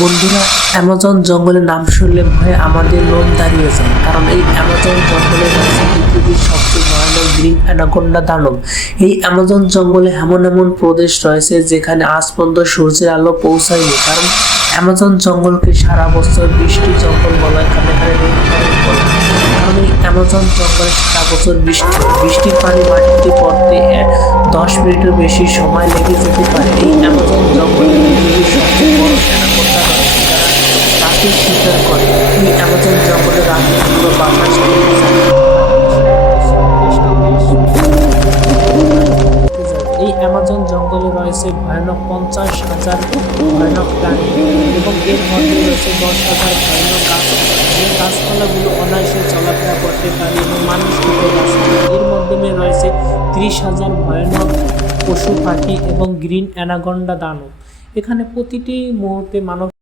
বন্ধুরা, অ্যামাজন জঙ্গলের নাম শুনলে ভয়ে আমাদের লোম দাঁড়িয়ে যায়, কারণ এই অ্যামাজন জঙ্গলে রয়েছে পৃথিবীর সবচেয়ে ভয়ানক গ্রিন অ্যানাকোন্ডা দানব। এই অ্যামাজন জঙ্গলে এমন এমন প্রদেশ রয়েছে যেখানে আজ পর্যন্ত সূর্যের আলো পৌঁছায়নি, কারণ অ্যামাজন জঙ্গলকে সারা বছর বৃষ্টি জঙ্গল বলা হয়, কারণ এখানে রেইনফরেস্ট বলা হয়। কারণ এই অ্যামাজন জঙ্গলে সারা বছর বৃষ্টির পানি মাটিতে পড়তে 10 মিনিটের বেশি সময় লেগে যেতে পারে। এই অ্যামাজন জঙ্গলে পৃথিবীর সবচেয়ে বড় অ্যানাকোন্ডা রয়েছে যারা রাতে শিকার করে। এই অ্যামাজন জঙ্গলে রাতে পুরো বাতাস থেমে যায়। এই অ্যামাজন জঙ্গলে রয়েছে ভয়ানক 50,000 ভয়ানক প্রাণী এবং এর মধ্যে রয়েছে 10,000 ভয়ানক গাছপালা। যে গাছপালাগুলো অনায়াসে চলাফেরা করতে পারে এবং মানুষ খেতে গাছপালা। এর মাধ্যমে রয়েছে 30,000 ভয়ানক পশু পাখি এবং গ্রিন অ্যানাকোন্ডা দানব। এখানে প্রতিটি মুহূর্তে মানব